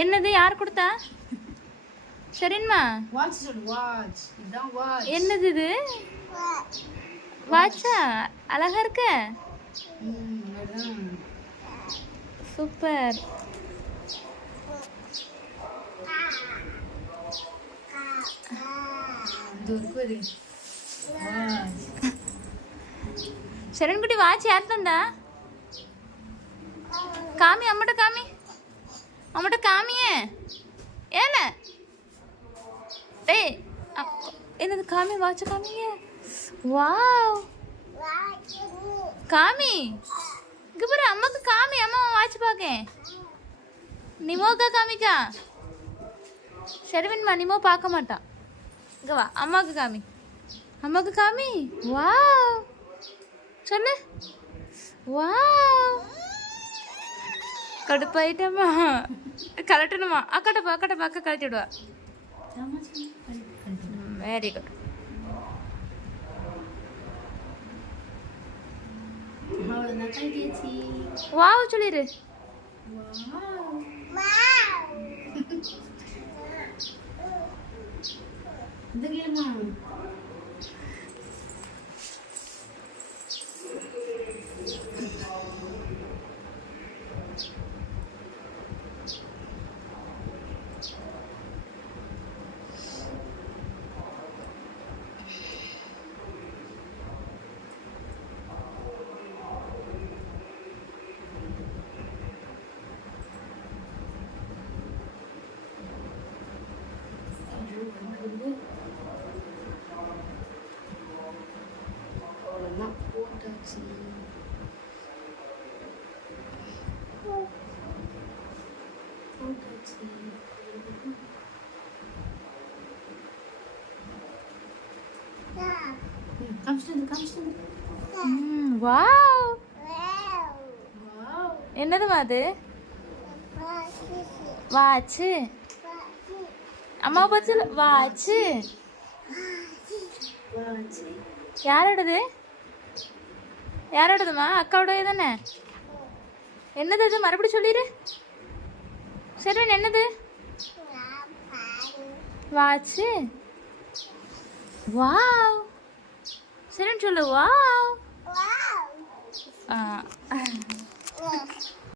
என்னது யார் கொடுத்தா? சரின்மா. வாட்ச் சொல்லு. வாட்ச். இதான் வாட்ச். என்னது இது? வாட்சா? அழகா இருக்க. சூப்பர். சரண் குட்டி வாட்ச் யார் தந்தா? காமி அம்மட்ட காமி. அம்மட்ட காமியே. ஏல டேய் என்னது காமி வாட்ச் காமிங்க. வாவ் காமி இங்க பாரு அம்மாக்கு காமி. அம்மா வாட்ச் பாக்கேன். நிமோக்கா காமிக்கா. ஷெர்வின்மா நிமோ பார்க்க மாட்டா. இங்க வா அம்மாக்கு காமி. அம்மாக்கு காமி. வாவ் சொல்லு. வாவ் கடுப்பாயிட்டம்மா. கலட்டணுமா? அக்கட்டப்பா அக்கட்டப்பா அக்கா கழட்டி விடுவா. Very good. வாவ் சொல்லிரு. வாவ் என்னதுமா அது? வாட்ச். அம்மா பார்த்து வாட்ச். யாரோடது? யாரோடதுமா? அக்காவோடது தானே? என்னது அது? மறுபடியும் சொல்லிடு. சரி என்னது? வாட்ச். வாவ் சரி சொல்லு. வாவ்